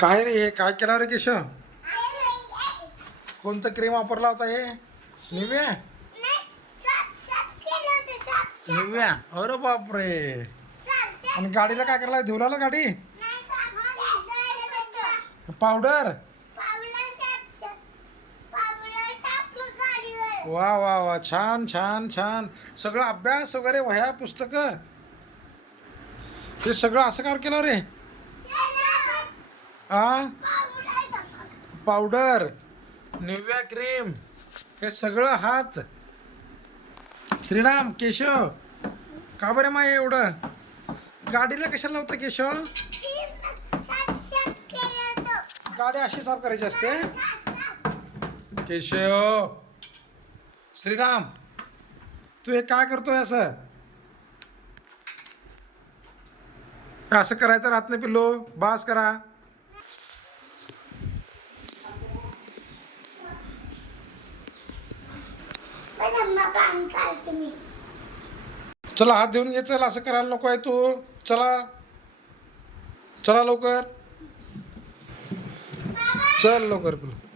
काय रे हे काय केलं रे केशव? कोणतं क्रीम वापरला होता हे? निव्या निव्या अरे बापरे. आणि गाडीला काय करायला धुवला गाडी? पावडर. वा वा वा छान छान छान. सगळं अभ्यास वगैरे वह्या पुस्तक हे सगळं असं काय केलं रे? आ पावडर निव्या क्रीम हे सगळं हात. श्रीराम केशव का बरे मा एवढं गाडीला कशाला नव्हतं केशव? गाडी अशी साफ करायची असते केशव. श्रीराम तू हे काय करतोय असं? असं करायचं राहत नाही पिल्लो, बास करा. चला हात देऊन घे. चल असं करायला नको आहे तू. चला चला लवकर चल लवकर पिल्लो.